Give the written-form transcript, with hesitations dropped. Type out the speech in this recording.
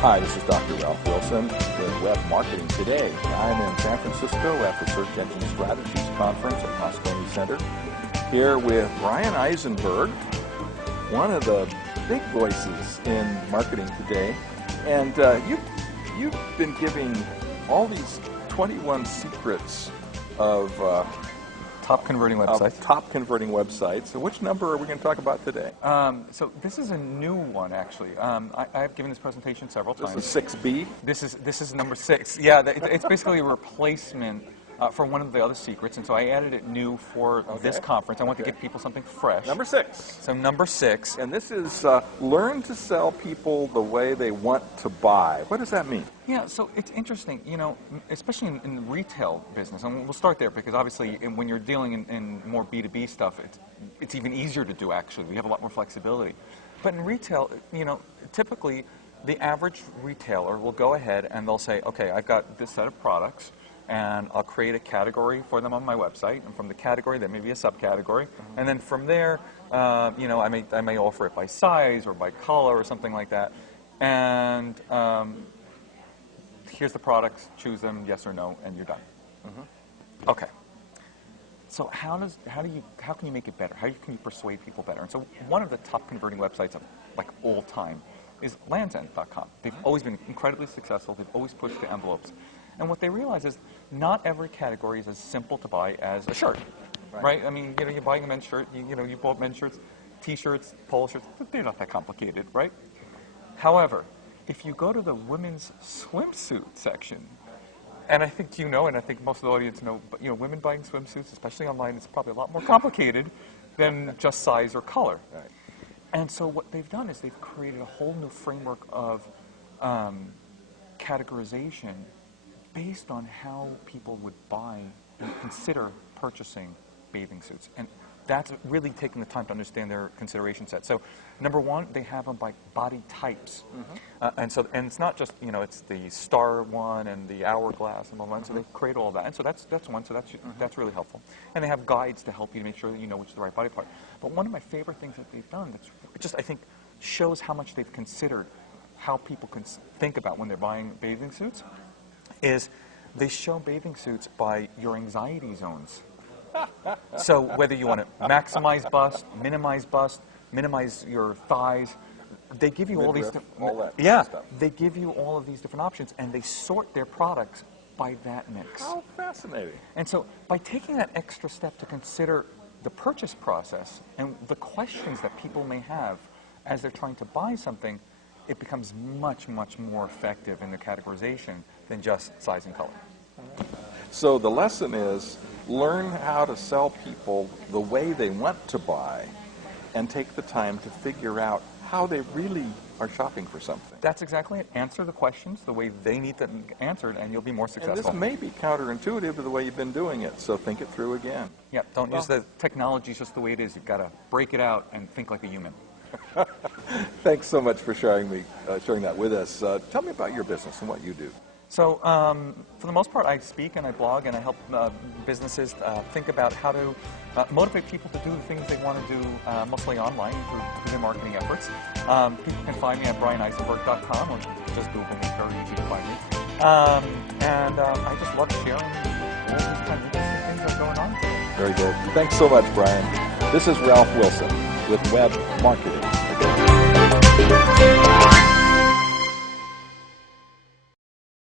Hi, this is Dr. Ralph Wilson with Web Marketing Today. I'm in San Francisco at the Search Engine Strategies Conference at Moscone Center, here with Bryan Eisenberg, one of the big voices in marketing today. And you've been giving all these 21 secrets of top converting websites. So which number are we going to talk about today? So this is a new one, actually. I've given this presentation several times. This is 6B? This is number 6. Yeah, it's basically a replacement for one of the other secrets, and so I added it new for this conference. I want to give people something fresh. Number 6. So number 6. And this is learn to sell people the way they want to buy. What does that mean? Yeah, so it's interesting, you know, especially in the retail business, and we'll start there because obviously when you're dealing in more B2B stuff, it's even easier to do, actually. We have a lot more flexibility. But in retail, you know, typically the average retailer will go ahead and they'll say, okay, I've got this set of products, and I'll create a category for them on my website, and from the category there may be a subcategory, and then from there, you know, I may offer it by size or by color or something like that, and here's the products, choose them, yes or no, and you're done. Okay. So how can you make it better? How can you persuade people better? And so one of the top converting websites of like all time is lengthen.com. They've always been incredibly successful. They've always pushed the envelopes. And what they realize is not every category is as simple to buy as a shirt, right? I mean, you know, you're buying a men's shirt, you bought men's shirts, T-shirts, polo shirts, they're not that complicated, right? However, if you go to the women's swimsuit section, and I think you know, and I think most of the audience know, but, you know, women buying swimsuits, especially online, is probably a lot more complicated than just size or color. Right. And so what they've done is they've created a whole new framework of categorization based on how people would buy and consider purchasing bathing suits. And that's really taking the time to understand their consideration set. So, number one, they have them by body types. And it's not just, you know, it's the star one and the hourglass and all that. So they create all of that. And so that's one, so that's really helpful. And they have guides to help you to make sure that you know which is the right body part. But one of my favorite things that they've done that's just, I think, shows how much they've considered how people can think about when they're buying bathing suits is they show bathing suits by your anxiety zones. So whether you want to maximize bust, minimize your thighs, they give you all these they give you all of these different options, and they sort their products by that mix. How fascinating. And so by taking that extra step to consider the purchase process and the questions that people may have as they're trying to buy something, it becomes much, much more effective in the categorization than just size and color. So the lesson is learn how to sell people the way they want to buy and take the time to figure out how they really are shopping for something. That's exactly it. Answer the questions the way they need them answered, and you'll be more successful. And this may be counterintuitive to the way you've been doing it, so think it through again. Yeah, don't use the technology just the way it is. You've got to break it out and think like a human. Thanks so much for sharing that with us. Tell me about your business and what you do. So, for the most part, I speak and I blog and I help businesses think about how to motivate people to do the things they want to do, mostly online through their marketing efforts. People can find me at bryaneisenberg.com, or just Google me, very easy to find me. I just love sharing all these kind of interesting things that are going on today. Very good. Thanks so much, Bryan. This is Ralph Wilson with Web Marketing Today.